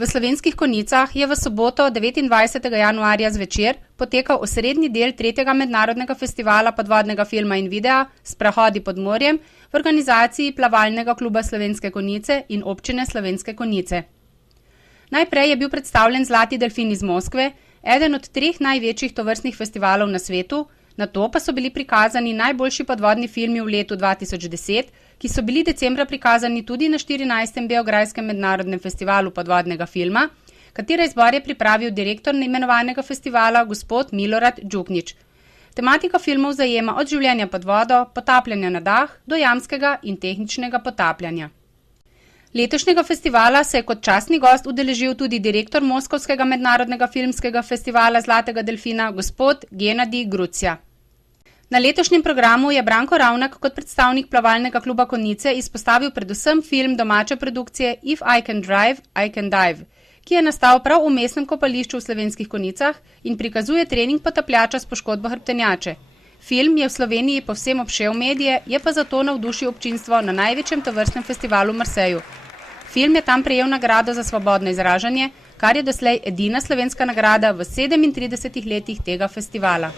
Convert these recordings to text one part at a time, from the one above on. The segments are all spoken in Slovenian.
V Slovenskih Konjicah je v soboto 29. januarja zvečer potekal osrednji del 3. mednarodnega festivala podvodnega filma in videa Sprehodi pod morjem v organizaciji Plavalnega kluba Slovenske Konjice in občine Slovenske Konjice. Najprej je bil predstavljen Zlati delfin iz Moskve, eden od 3 največjih tovrstnih festivalov na svetu, nato pa so bili prikazani najboljši podvodni filmi v letu 2010, ki so bili decembra prikazani tudi na 14. Beograjskem mednarodnem festivalu podvodnega filma, katera izbor je pripravil direktor imenovanega festivala gospod Milorad Đuknić. Tematika filmov zajema od življenja pod vodo, potapljanja na dah, do jamskega in tehničnega potapljanja. Letošnjega festivala se je kot častni gost udeležil tudi direktor Moskovskega mednarodnega filmskega festivala Zlatega delfina gospod Genadij Grucija. Na letošnjem programu je Branko Ravnak kot predstavnik Plavalnega kluba Konjice izpostavil predvsem film domače produkcije If I Can Drive, I Can Dive, ki je nastal prav v mestnem kopališču v Slovenskih Konjicah in prikazuje trening potapljača s poškodbo hrbtenjače. Film je v Sloveniji povsem obšel medije, je pa zato navdušil občinstvo na največjem tovrstnem festivalu v Marseju. Film je tam prejel nagrado za svobodno izražanje, kar je doslej edina slovenska nagrada v 37 letih tega festivala.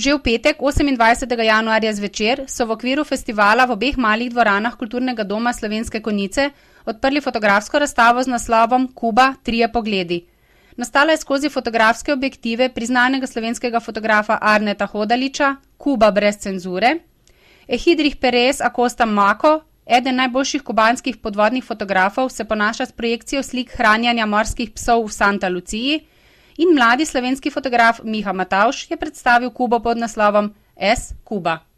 Že v petek, 28. januarja zvečer, so v okviru festivala v obeh malih dvoranah Kulturnega doma Slovenske Konjice odprli fotografsko razstavo z naslovom Kuba, trije pogledi. Nastala je skozi fotografske objektive priznanega slovenskega fotografa Arneta Hodaliča, Kuba brez cenzure, Ehidrih Perez Acosta Mako, eden najboljših kubanskih podvodnih fotografov, se ponaša s projekcijo slik hranjanja morskih psov v Santa Luciji, in mladi slovenski fotograf Miha Matavž je predstavil Kubo pod naslovom S. Kuba.